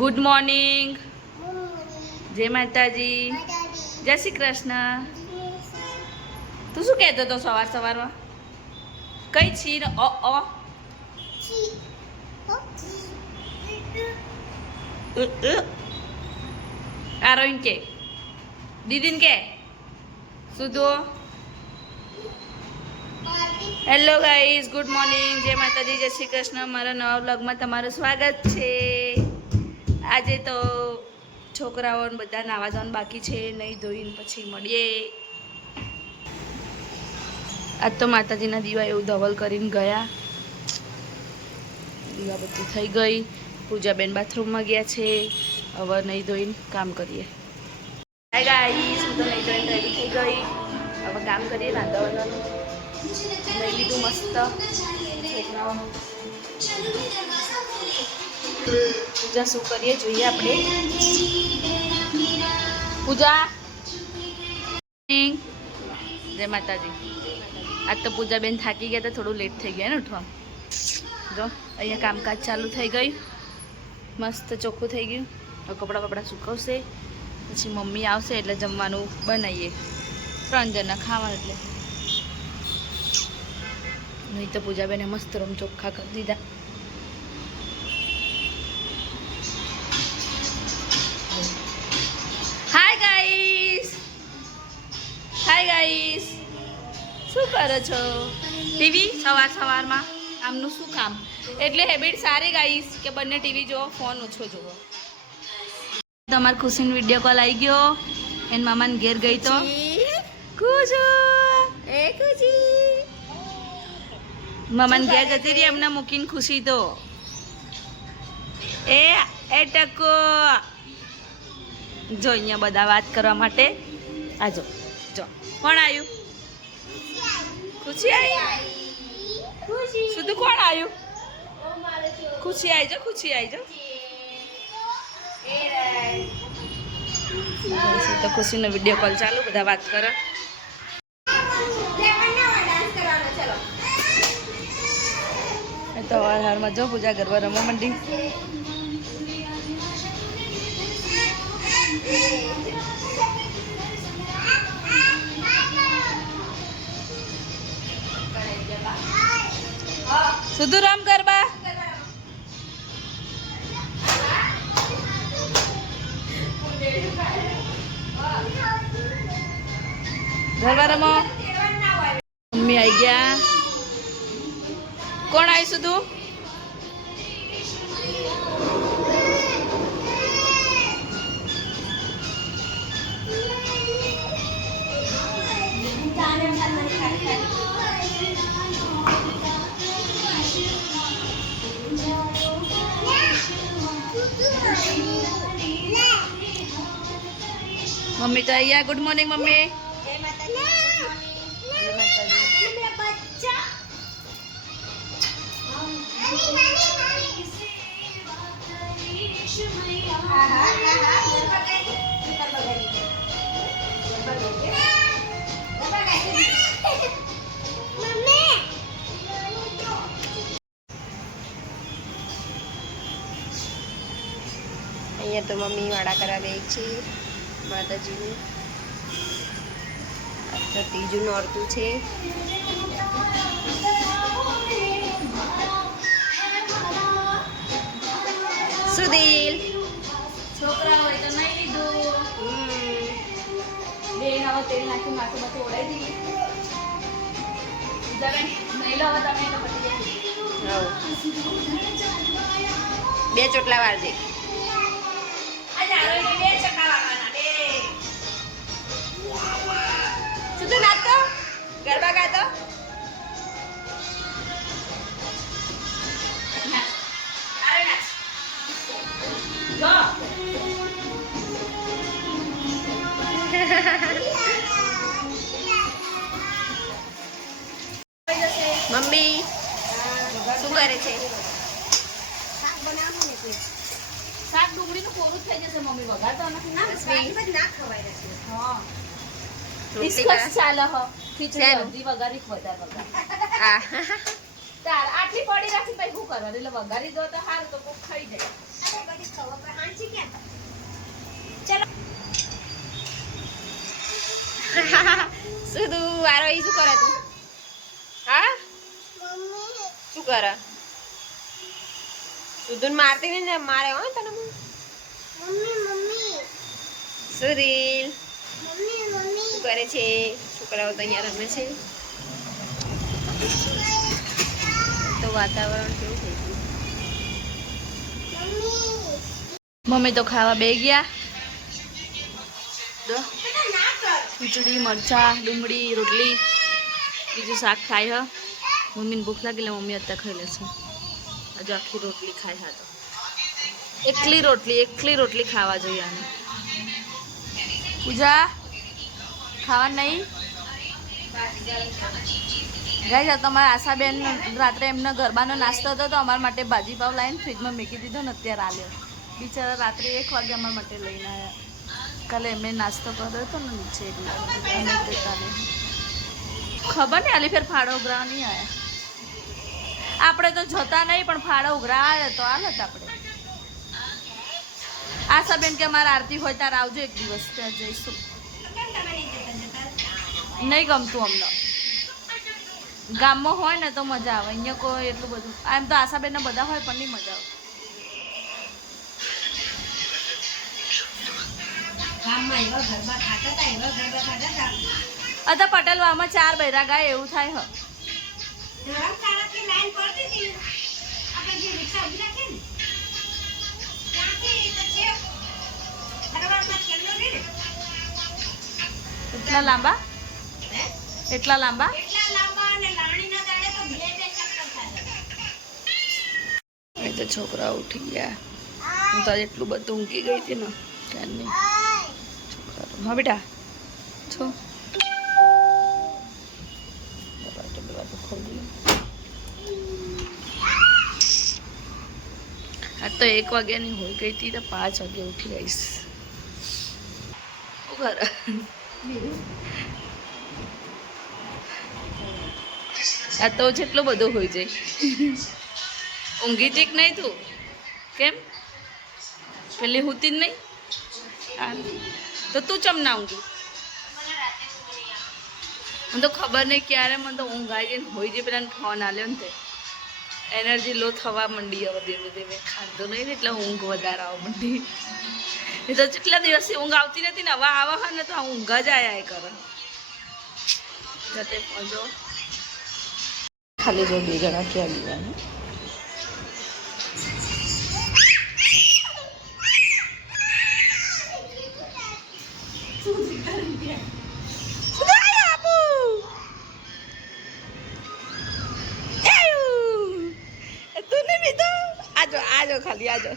Good morning, જય માતાજી, જય શ્રી કૃષ્ણ. તું શું કહેતો હતો સવાર સવારમાં? કઈ છી આરોઈન કે દીદીન કે સુધો. હેલો ગાઈઝ, ગુડ મોર્નિંગ, જય માતાજી, જય શ્રી કૃષ્ણ. મારા નવા વ્લોગમાં તમારું સ્વાગત છે. આજે તો છોકરાઓને બધા નાવા જવાનું બાકી છે, નહીં ધોઈને પછી મળીએ. આજ તો માતાજીના દીવા એવું ધવલ કરીને ગયા. દીવાબત્તી થઈ ગઈ. પૂજાબેન બાથરૂમમાં ગયા છે. હવે નહીં ધોઈને કામ કરીએ. હાય ગાઈઝ, હું તો નહીં ધોઈને રેડી થઈ ગઈ. હવે કામ કરીએ. રાંધવાનું લઈ લીધું મસ્ત છોકરાઓનું. પૂજા શું કરીએ જોઈએ આપણે. પૂજા, જય માતાજી. આજ તો પૂજાબેન થાકી ગયા તો થોડું લેટ થઈ ગયા ને ઉઠવા. જો અહીંયા કામકાજ ચાલુ થઈ ગયું. મસ્ત ચોખ્ખું થઈ ગયું. હવે કપડાં બપડા સુકવશે, પછી મમ્મી આવશે એટલે જમવાનું બનાવીએ. 3 જણા ખાવાનું એટલે. નહીં તો પૂજાબેને મસ્ત રમ ચોખ્ખા કરી દીધા. હાય ગાઈસ, હાય ગાઈસ, શું કરો છો? ટીવી સવારમાં આમનું શું કામ? એટલે હેબિટ સારી ગાઈસ કે બંને ટીવી જોવો, ફોન ઓછો જોવો. તમારે ખુશીનો વિડીયો કોલ આવી ગયો. એન મામાને ઘેર ગઈ તો કુજો એ કુજી મામાને ઘેર જતી રહી એમને મૂકીને. ખુશી તો એ ટકો જો અહીંયા બધા વાત કરવા માટે. આજો જો કોણ આવ્યું? ખુશી આવી. શુદ્ધ કોણ આવ્યું? ખુશી આવી. જો ખુશી આવી. જો તો ખુશીનો વિડીયો કોલ ચાલુ, બધા વાત કરે. તો હારમાં જો પૂજા ગરબા રમવા માંડી. સુધુ રામ ગરબા. ગરબા રમો. મમ્મી આવી ગયા. કોણ આવી? સુધુ. મમ્મી તો અહીંયા. Good morning mummy. અહીંયા તો મમ્મી વાડા કરાવે છે માતાજીનું. આ તો ત્રીજું નોરતું છે. સુધીલ છોકરા હોય તો નહીં લીધું. બે હવે તેલ નાખી માથું બધું ઓળાઈ દઈએ. નહીં લો હવે તમે એટલે પતી જાય. 2 ચોટલા વાળજે. સુધુ નાચતો, ગરબા ગાતો. મમ્મી શું કરે છે? શાક ડુંગળીનું કોરું થઈ જશે મમ્મી. વઘારતો નથી ના ખવાય. હા ડિસ્કસ ચાલે હ. ખીચડી અડધી વઘારી વધારે વઘાર. તાર આટલી પડી રાખી પછી શું કરવાનું? એટલે વઘારી દો તો સારું, તો કોક ખાઈ જાય. રઈ શું કરે તું? હા શું કરે? સુધુન મારતી નહીં ને મારે હો તને સુરીલ શું કરે છે? છોકરાઓ તો અહીંયા રમે છે. તો વાતાવરણ કેવું થઈ ગયું. મમ્મી તો ખાવા બે ગયા. ખીચડી મરચા ડુંગળી રોટલી બીજું શાક ખાય હ. મમ્મીને ભૂખ લાગી એટલે મમ્મી અત્યારે ખાઈ લેશે. હજુ આખી રોટલી ખાય હા તો એકલી રોટલી ખાવા જોઈએ આને. પૂજા ખાવા નહીં ગાય તમારા આશાબેન રાત્રે એમનો ગરબાનો નાસ્તો હતો તો અમારા માટે ભાજી પાવ લાવીને ફ્રીજમાં મૂકી દીધો ને અત્યારે આલ્યો. બિચારા રાત્રે 1 વાગે અમારા માટે લઈને આવ્યા. કાલે એમને નાસ્તો કર્યો હતો ને નીચે એટલે ખબર નહીં આલી ફેર ફાળો ઉઘરા નહીં આવ્યા. આપણે તો જતા નહીં પણ ફાળો ઉઘરા આવ્યા તો હાલત આપણે. આશાબેન કે અમારે આરતી હોય ત્યારે આવજો એક દિવસ ત્યાં જઈશું. નહીં ગમતું અમને ગામમાં હોય ને તો મજા આવે. અહીંયા કોઈ એટલું બધું એમ તો આશાબેન ને બધા હોય પણ નહીં મજા આવે. અતા પટેલવામાં 4 બૈરા ગાય એવું થાય હ. એટલા લાંબા એ તો છોકરા ઉઠી ગયા. હું તો એટલું બધું ઊંઘી ગઈ હતી ને ત્યારની. છોકરા હા બેટા છો આ તો 1 વાગ્યાની હોઈ ગઈ હતી તો 5 વાગે ઉઠી આવીશ. આ તો જેટલો બધો હોય જાય. ઊંઘી ચીક નહીં તું કેમ પેલી હુતી જ નહીં તો તું ચમ ના ઊંઘી? મને તો ખબર નહીં ક્યારે મને તો ઊંઘ આવી જઈને હોય જાય. પેલા ફોન આલ્યો ને તે એનર્જી લો થવા માંડી. હવે ધીમે ધીમે ખાધું નહીં ને એટલે ઊંઘ વધારે આવવા માંડી. એ તો કેટલા દિવસથી ઊંઘ આવતી નથી ને હવે આવા હોય ને તો ઊંઘ જ આયા કરે. જતે પહોંચો ખાલી જો 2 જણા ક્યાં લેવાનું. આજો ખાલી આજો.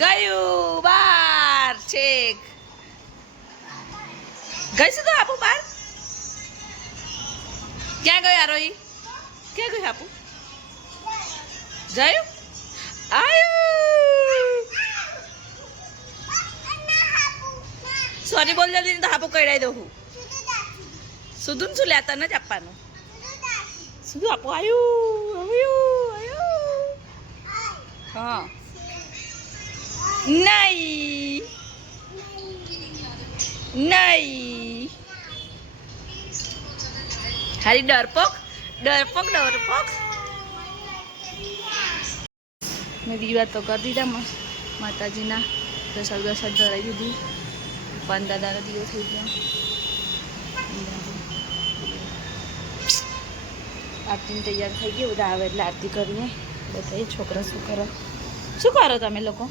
ગયું બાર છેક ગઈશું તો આપું બાર. ક્યાં ગયો આરોહી? ક્યાં ગયું આપું? જયું આયું. સોરી બોલ જલ્દી તો હાપું કઢાઈ દઉં. સુધું શું લેતા ન જ આપવાનું. સુધું આપું આયું. હા નહીં હારી ડરપોક. મેં દીવા તો કરી દીધા માતાજીના. પ્રસાદ ધરાઈ દીધી. પાન દાદાનો દીવો થઈ ગયો. આરતીને તૈયાર થઈ ગઈ. બધા આવે એટલે આરતી કરીએ. બધા છોકરા શું કરો તમે લોકો?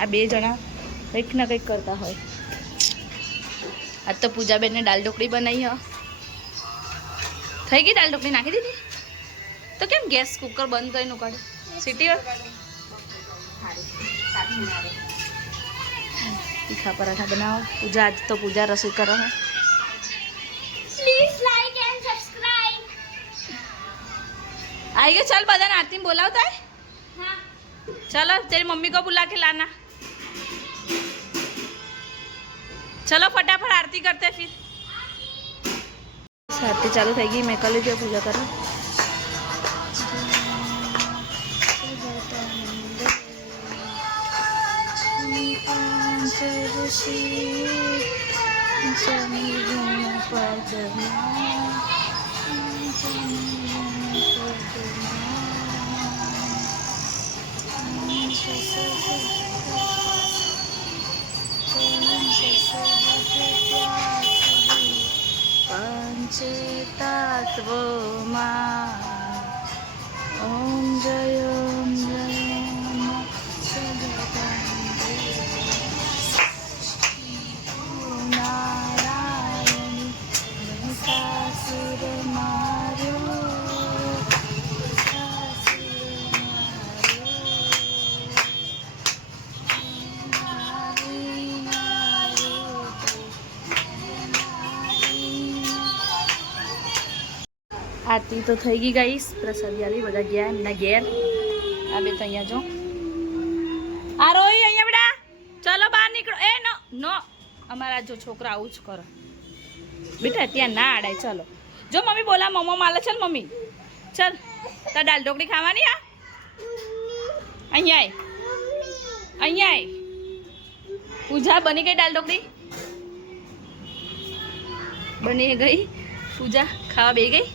આ 2 જણા કંઈક ને કંઈક કરતા હોય. આજ તો પૂજાબેનને દાળ ઢોકળી બનાવી હ. થઈ ગઈ દાળ ઢોકળી નાખી દીધી તો કેમ ગેસ કુકર બંધ કરીને ઉકાળે? સીટી તીખા પરાઠા બનાવો. પૂજા આજ તો પૂજા રસોઈ કરો હે. Please like and subscribe. आई गए चल बदन आरती में बोला होता है हाँ। चलो तेरी मम्मी को बुला के लाना। चलो फटाफट आरती करते फिर। आरती चालू थी मैं कल पूजा कर શશી જમી ગુણ પદમાં પંચતત્વમાં ઓમ જય ઓમ જય નમઃ નારાયણી મહિષાસુર માર્યો આરતી તો થઈ ગઈ ગાઈસ પ્રસાદી આલી બધા ગયા એમના ઘેર આ બે તો અહીંયા જો આ રોઈ અહીંયા બેટા ચલો બહાર નીકળો એ નો નો અમારા જો છોકરા આવું જ કરો બેટા ત્યાં ના આડાય ચલો જો મમ્મી બોલા મમ્મો માલે ચલ મમ્મી ચલ તાર દાલ ઢોકળી ખાવાની આ અહીંયા આય પૂજા બની ગઈ દાલ ઢોકળી બની ગઈ પૂજા ખાવા બે ગઈ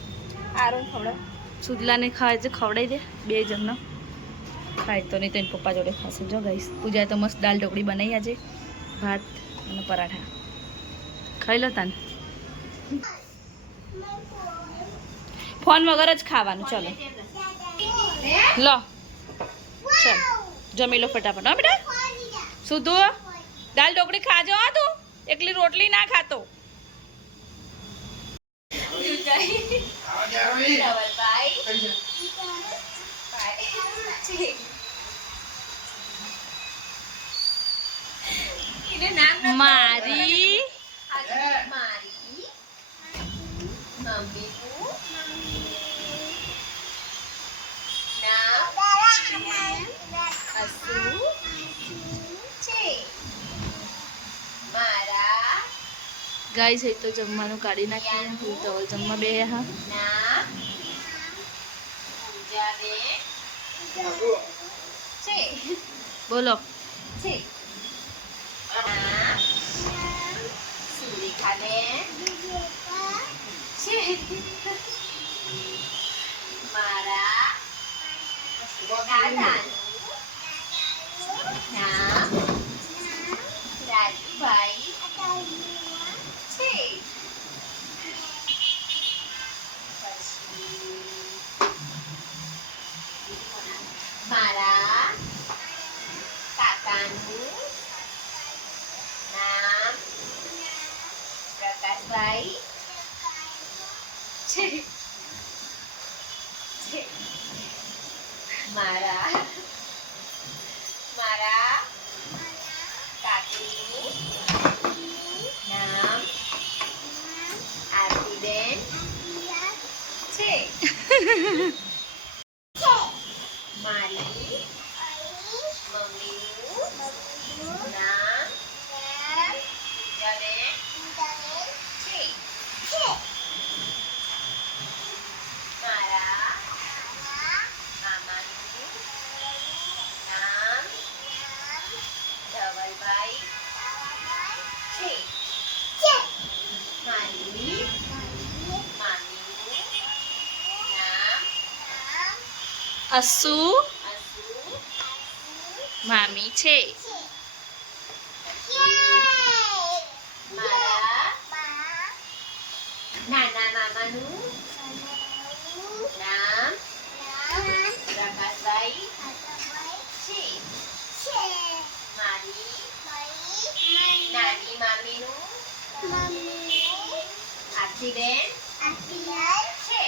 આરોન ખવડાવ સુદલાને ખાય છે ખવડાવી દે બે જણનો ખાય તો નહીં તો એના પપ્પા જોડે ખાશે જો ગાઈસ પૂજાએ તો મસ્ત દાલ ઢોકળી બનાવી આજે ભાત અને પરાઠા ખાઈ લો તાને ફોન વગર જ ખાવાનું ચલો લો ચલ જમી લો ફટાફટ હા બેટા શું તું દાલ ઢોકળી ખાજો હા તું એકલી રોટલી ના ખાતો મારી ગાઈસ એ તો જમવાનું કાઢી નાખીએ હું તો જમવા બે હા બોલો મારા કાકાનું નામ પ્રકાશભાઈ છે મારા કાકીનું નામ આરતીબેન છે મારી મમ્મીનું નામ પૂજાબેન છે મારા મામાનું નામ ધવલભાઈ છે મારી મામીનું નામ અસુ મામી છે મારા નાના મામાનું નામ પ્રકાશભાઈ છે મારી નાની મામીનું આરતીબેન છે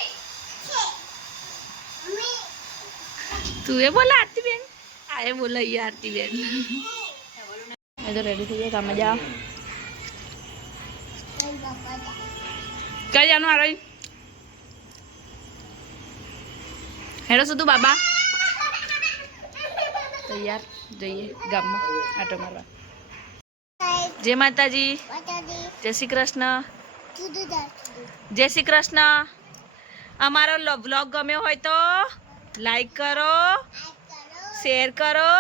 તું એ બોલા આરતી બેન આ એ બોલા ये आरती बेन मैं तो रेडी થઈ ગયા કામ જાઓ કઈ જાનું આ રહી હેડો સુધુ બાબા તૈયાર જઈએ ગામમાં આટો મારવા જય માતાજી જય શ્રી કૃષ્ણ જય શ્રી કૃષ્ણ અમારો વ્લોગ ગમ્યો હોય તો લાઈક કરો શેર કરો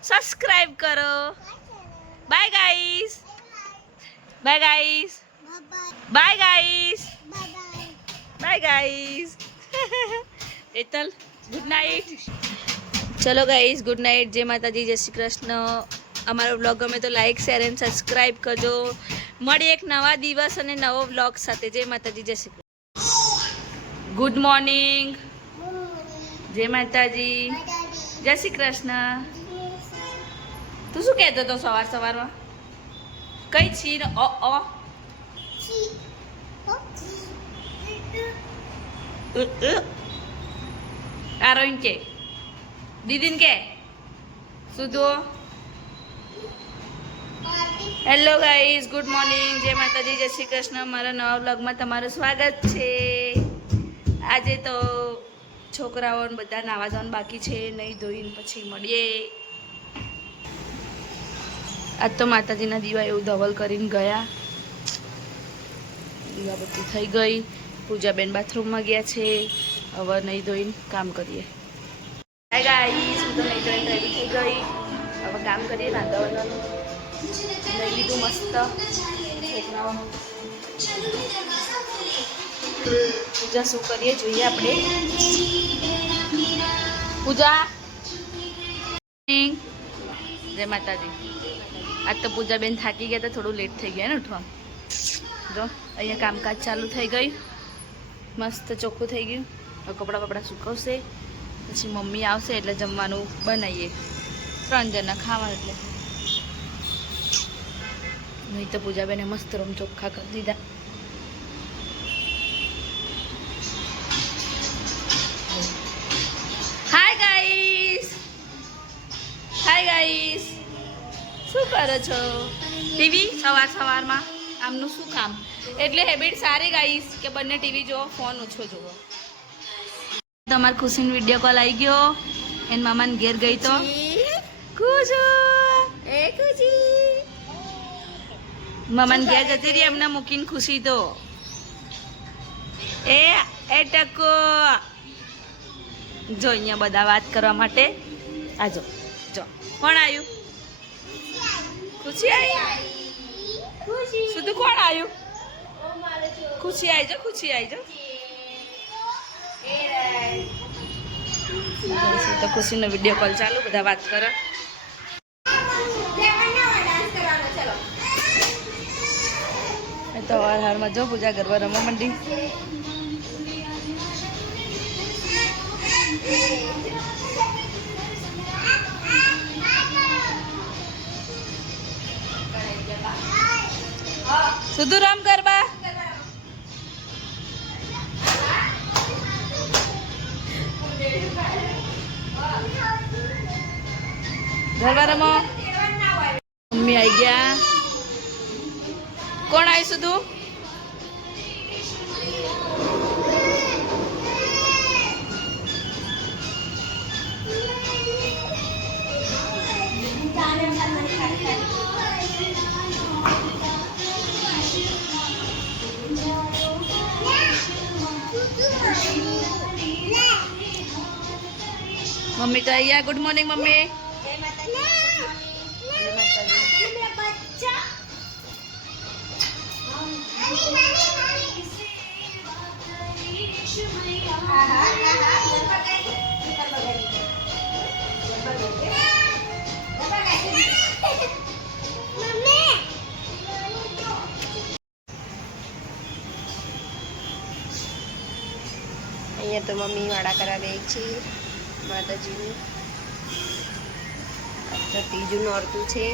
સબસ્ક્રાઇબ કરો bye guys, bye guys, bye guys, bye guys. એતલ ગુડ નાઇટ. ચલો ગાઈસ ગુડ નાઇટ. જય માતાજી, જય શ્રી કૃષ્ણ. અમારો બ્લોગ ગમે તો લાઈક શેર એન્ડ સબસ્ક્રાઈબ કરજો. મળી એક નવા દિવસ અને નવો બ્લોગ સાથે. જય માતાજી, જય શ્રી કૃષ્ણ. Good morning. જય માતાજી, જય શ્રી કૃષ્ણ. તું શું કહેતો હતો સવાર સવારમાં? કઈ છી આરોઈન કે દીદીન કે શું તું? Hello guys, good morning. જય માતાજી, જય શ્રી કૃષ્ણ. મારા નવા બ્લોગમાં તમારું સ્વાગત છે. આજે તો છોકરાઓને બધા નાવા ધોવાનું બાકી છે. નહીં ધોઈને પછી મળીએ. આજ તો માતાજીના દીવા એવું ધવલ કરીને ગયા. દીવાબત્તી થઈ ગઈ. પૂજાબેન બાથરૂમમાં ગયા છે. હવે નહીં ધોઈને કામ કરીએ. હાય ગાઈસ, હું તો નહીં ધોઈને રેડી થઈ ગઈ. હવે કામ કરીએ. રાંધવાનું લઈ લીધું મસ્ત. છોકરાઓનું પૂજા શું કરીએ જોઈએ આપણે. પૂજા, જય માતાજી. આજ તો પૂજાબેન થાકી ગયા તો થોડું લેટ થઈ ગયા ને ઉઠવા. જો અહીંયા કામકાજ ચાલુ થઈ ગયું. મસ્ત ચોખ્ખું થઈ ગયું. હવે કપડાં બપડા સુકવશે. પછી મમ્મી આવશે એટલે જમવાનું બનાવીએ. 3 જણા ખાવા એટલે. નહીં તો પૂજાબેને મસ્ત રમ ચોખ્ખા કરી દીધા. હાય ગાઈસ, હાય ગાઈસ, શું કરો છો? ટીવી સવારમાં આમનું શું કામ? એટલે હેબિટ સારી ગાઈસ કે બંને ટીવી જોવો, ફોન ઓછો જોવો. તમારે ખુશીનો વિડીયો કોલ આવી ગયો. એન મામાને ઘેર ગઈ તો મામાને ઘેર જતી રહી એમને મૂકીને. ખુશી તો એ ટકો જો અહીંયા બધા વાત કરવા માટે. આ જો જો કોણ આવ્યું? ખુશી આવી. શુદ્ધ કોણ આવ્યું? ખુશી આવી જાઓ, ખુશી આવી જાઓ. તો ખુશીનો વિડીયો કોલ ચાલુ, બધા વાત કરે. તો હારમાં જો પૂજા ગરબા રમવા માંડી. સુધુ રામ ગરબા. ગરબા રમો. મમ્મી આવી ગયા. કોણ આવી સુધુ? મમ્મી તો અહીંયા. Good morning mummy. અહીંયા તો મમ્મી વાડા કરાવે છે માતાજીનું. તો ત્રીજું નોરતું છે.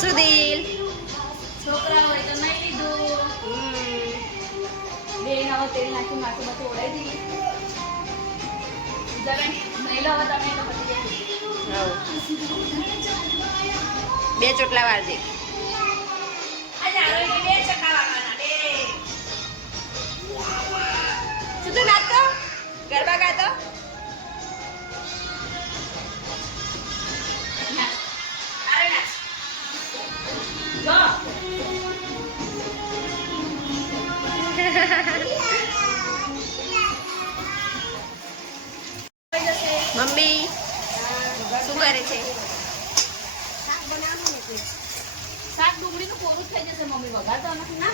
સુધીલ છોકરા હોય તો નહીં લીધું. બે નવા તેલ નાખી માથું માથું ઓળાઈ દીધી. નહીં લો હવે તમે તો પતી જાય. 2 ચોટલા વાળજે. આજે આરોગ્ય 2 ચકાવાના 2. શું તું નાચતો? ગરબા ગાતો? નાચ. આરે નાચ. જો. મમ્મી શું કરે છે? શાક ડુંગળીનું કોરું થઈ જશે મમ્મી વઘારતો નથી હા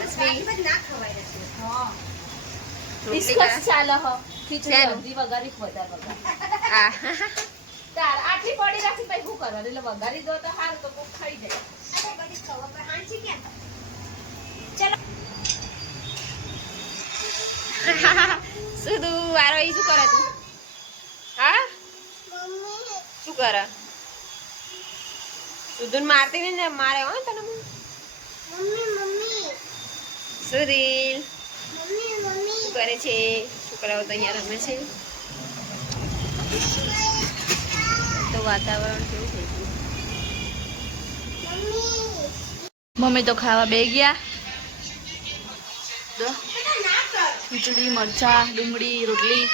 રોટલી ડિસ્કસ ચાલે હ ખીચડી ચાલો. હલ્દી વઘારી વધારે વઘાર આ તાર આટલી પડી રાખી પછી શું કરે એટલે વઘારી દો તો સારું તો કોક ખાઈ જાય સુધુ વારો ઈ શું કરે તું? હા શું કરે? સુધુન મારતી નહીં ને મારે હો તને સુધીલ શું કરે છે? છોકરાઓ તો અહીંયા રમે છે. તો વાતાવરણ કેવું થઈ ગયું? મમ્મી તો ખાવા બે ગયા ખીચડી મરચા ડુંગળી રોટલી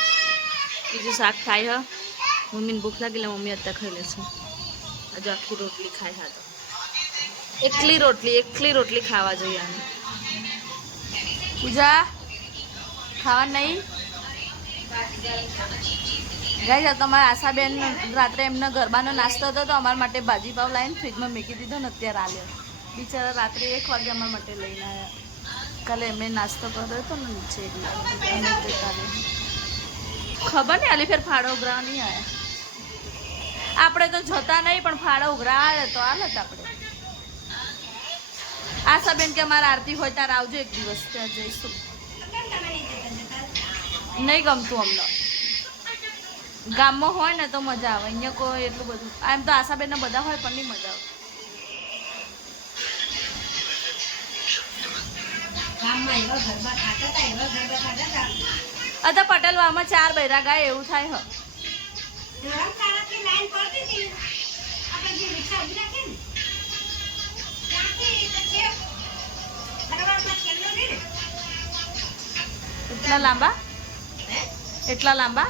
બીજું શાક ખાય હ મમ્મીને ભૂખ લાગી એટલે મમ્મી અત્યારે ખાઈ લેશે હજુ આખી રોટલી ખાય હા તો એકલી રોટલી ખાવા જોઈએ આને પૂજા ખાવા નહીં ગાઈસ તમારા આશાબેન રાત્રે એમનો ગરબાનો નાસ્તો હતો તો અમારા માટે ભાજી પાવ લાવીને ફ્રીજમાં મૂકી દીધો ને અત્યારે આલ્યો બિચારા રાત્રે 1 વાગે અમારા માટે લઈને આવ્યા કાલે એમને નાસ્તો કર્યો હતો ને નીચે એટલે અમે તે કાલે ખબર નહીં આલી ફેર ફાળો ઉઘરાવા નહીં આવ્યા આપણે તો જતા નહીં પણ ફાળો ઉઘરાવા આવ્યા તો હાલત આપણે આશાબેન કે અમારે આરતી હોય ત્યારે આવજો એક દિવસ ત્યાં જઈશું નહીં ગમતું અમને ગામમાં હોય ને તો મજા આવે અહીંયા કોઈ એટલું બધું એમ તો આશાબેનના બધા હોય પણ નહીં મજા આવે પટેલ વાવમાં 4 બૈરા ગાય એવું થાય હ એટલા લાંબા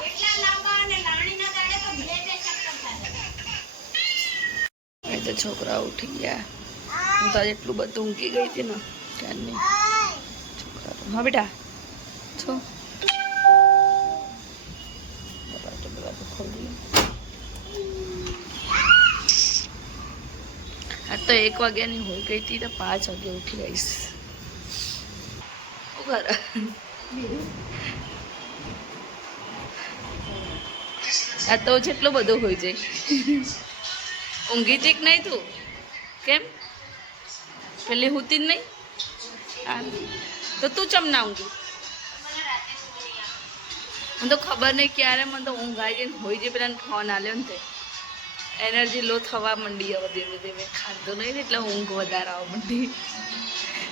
એ તો છોકરા ઉઠી ગયા હું તો એટલું બધું ઊંઘી ગઈ હતી ને ત્યારની છોકરા હા બેટા છો આ તો 1 વાગ્યાની હોઈ ગઈ હતી તો 5 વાગે ઉઠી આવીશ આ તો જેટલો બધો હોય જાય ઊંઘી ચીક નહીં તું કેમ પેલી હુતી જ નહીં તો તું ચમ ના ઊંઘી મને તો ખબર નહીં ક્યારે મને તો ઊંઘ આવી જઈને હોય જાય પેલા ફોન આલ્યો ને તે એનર્જી લો થવા માંડી હવે ધીમે ધીમે ખાધો નહીં ને એટલે ઊંઘ વધારે આવવા માંડી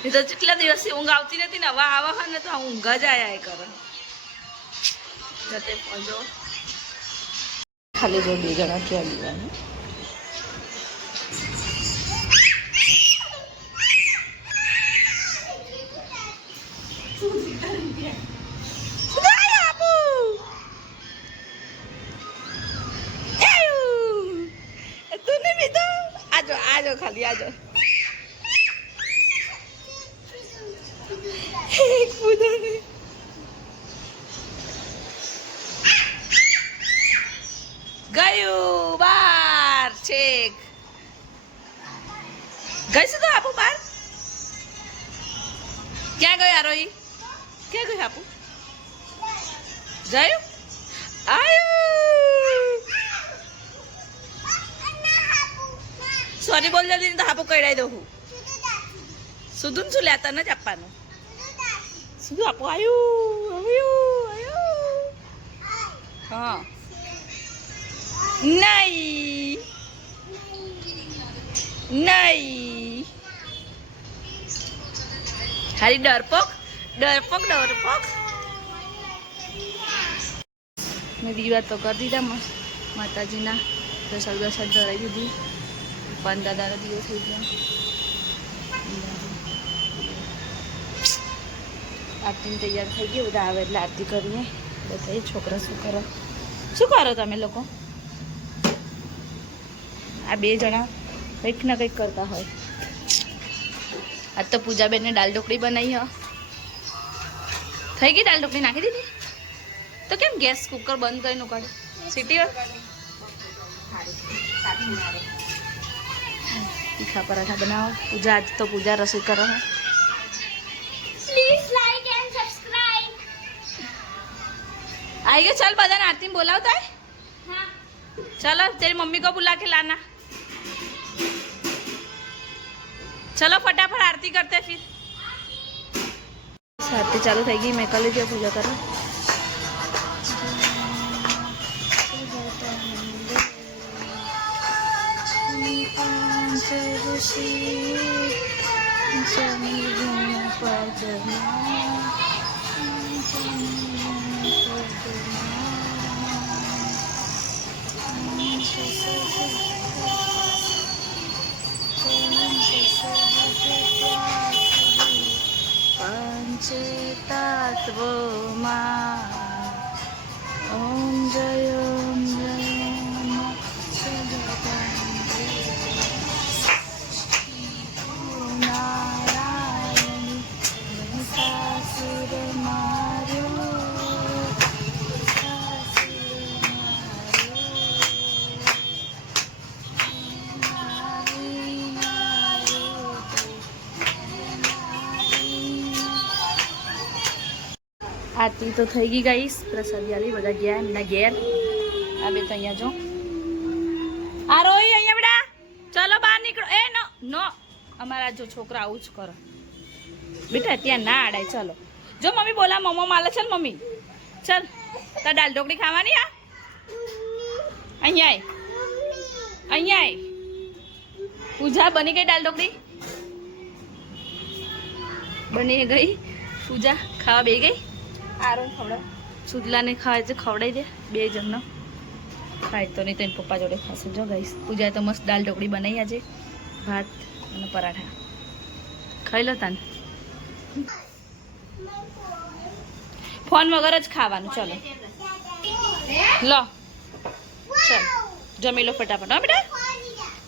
એ તો કેટલા દિવસથી ઊંઘ આવતી નથી ને હવે આવા હોય ને તો ઊંઘ જ આયા કરે જતે પહોંચો ખાલી જો 2 જણા ક્યાં લેવાનું આજો ખાલી આજો ગયું બાર છેક ગઈશું તો આપું બાર ક્યાં ગયો આરોહી ક્યાં ગયો આપું જયું આયું સોરી બોલ જલ્દી તો હાપુ કઢાઈ દઉં હું સુધું શું લેતા નથી આપવાનું સુધું આપું આયું હા નહીં ખાલી ડરપોક મેં દીવા તો કરી દીધા મસ્ત માતાજીના પ્રસાદ ધરાવી દીધી પણ દાદાનો દીવો થઈ ગયો આરતીને તૈયાર થઈ ગઈ બધા આવે એટલે આરતી કરીએ બધા છોકરા શું કરો તમે લોકો આ 2 જણા કંઈક ને કંઈક કરતા હોય આજ તો પૂજાબેનને દાળ ઢોકળી બનાવી થઈ ગઈ દાળ ઢોકળી નાખી દીધી તો કેમ ગેસ કુકર બંધ કરીને કાઢો સીટી તીખા પરાઠા બનાવો. પૂજા આજ તો પૂજા રસોઈ કરો હે. Please like and subscribe. आई गए. चल बदन आरती में बोलावता है. हाँ. चलो तेरी मम्मी को बुला के लाना. चलो फटाफट आरती करते फिर. आरती चालू થઈ ગઈ. મેં કલે જે પૂજા કરો. पंचतत्वमा ओम जय नारायण सासुर मारो આરતી તો થઈ ગઈ ગાઈસ. પ્રસાદી આલી બધા ગયા એમના ઘેર. આ બે તો અહીંયા જો. આ રોઈ અહીંયા બેટા. ચલો બહાર નીકળો. એ નો નો અમારા જો છોકરા આવું જ કરો બેટા. ત્યાં ના આડાય. ચલો જો મમ્મી બોલા મમ્મો માલે. ચલ મમ્મી ચલ. તાર દાલ ઢોકળી ખાવાની. આ અહીંયા આય. અહીંયા આય. પૂજા બની ગઈ દાલ ઢોકળી. બની ગઈ. પૂજા ખાવા બે ગઈ. આરોન ખવડાવ. સુદલાને ખાય છે ખવડાવી દે. બે જણનો ખાય તો નહીં તો એના પપ્પા જોડે ખાશે. જો ગાઈસ પૂજાએ તો મસ્ત દાલ ઢોકળી બનાવી આજે. ભાત અને પરાઠા ખાઈ લો તાને. ફોન વગર જ ખાવાનું. ચલો લો ચલ જમી લો ફટાફટ. હા બેટા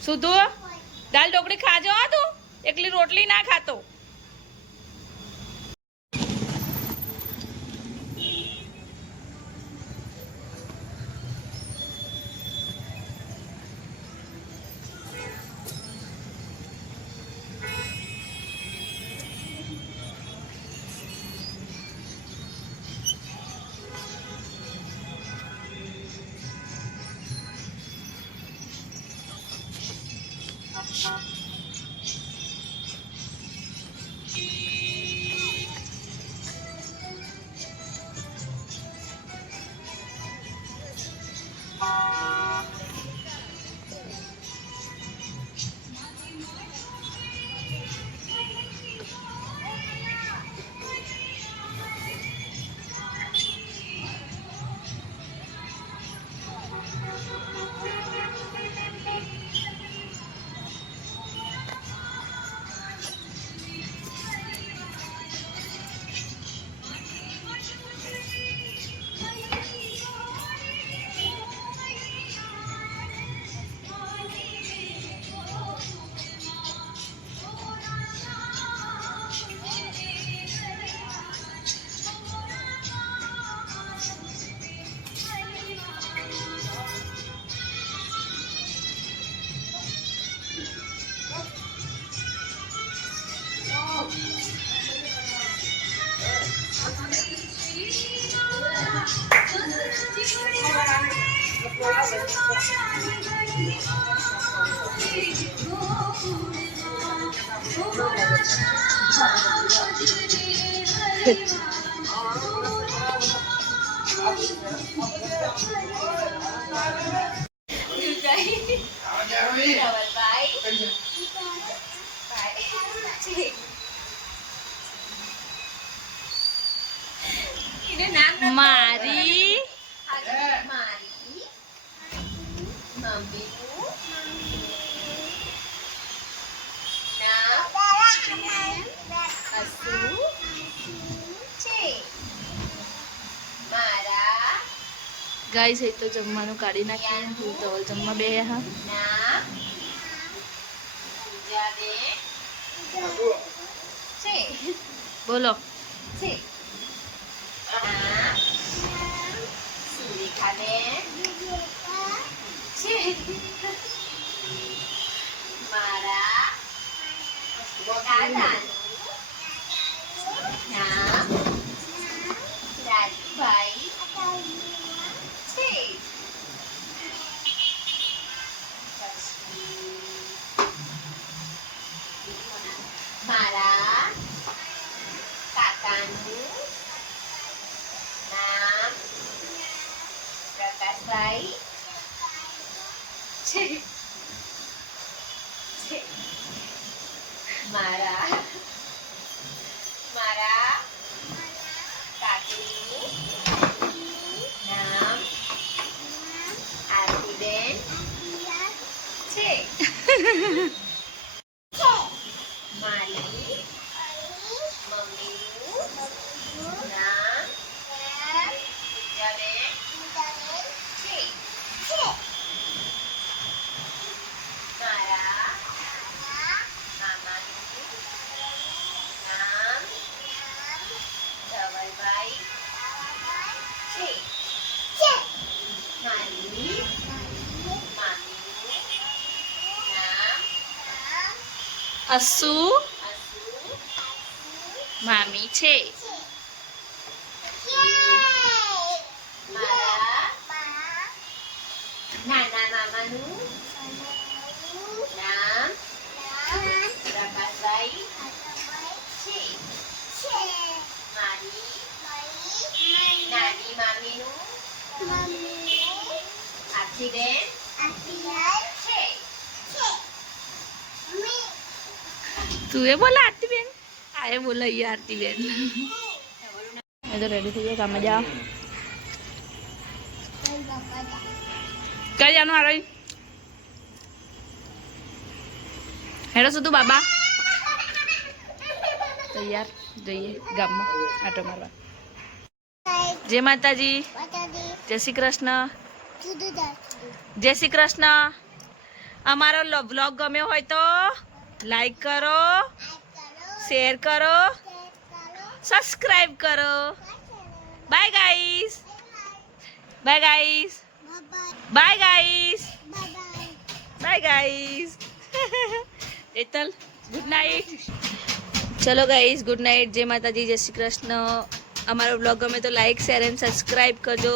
શું તું દાલ ઢોકળી ખાજો. હા તું એકલી રોટલી ના ખાતો. મારી ગાઈસ એ તો જમવાનું કાઢી નાખ્યું. હું તો જમવા બે હા. બોલો દાદાનું નામ રાજભાઈ છે. મારા કાકાનું નામ પ્રકાશભાઈ છે. મારા કાકીનું નામ આરતીબેન છે. મારી મમ્મીનું નામ પૂજાબેન છે. મારા મામાનું નામ ધવલભાઈ છે. મારી મામીનું નામ અસુ મામી છે. મારા નાના મામાનું નામ પ્રકાશભાઈ છે. મારી નાની મામીનું આરતીબેન છે. તું એ બોલા આરતી બેન આ એ બોલા ये आरती बेन मैं तो रेडी થઈ ગયો કામ જા કઈ જાનું આરોઈ હેડો સુધુ બાબા તૈયાર જઈએ ગામમાં આટો મારવા. જય માતાજી, જય શ્રી કૃષ્ણ, જય શ્રી કૃષ્ણ. અમારો વ્લોગ ગમ્યો હોય તો લાઈક કરો, શેર કરો, સબસ્ક્રાઇબ કરો. Bye guys, bye guys, bye guys, bye guys. એતલ ગુડ નાઇટ. ચલો ગાઈસ ગુડ નાઇટ. જય માતાજી, જય શ્રી કૃષ્ણ. અમારો વ્લોગ ગમે તો લાઈક શેર એન્ડ સબસ્ક્રાઇબ કરજો.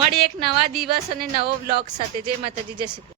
મળી એક નવા દિવસ અને નવો વ્લોગ સાથે. જય માતાજી, જય શ્રી કૃષ્ણ.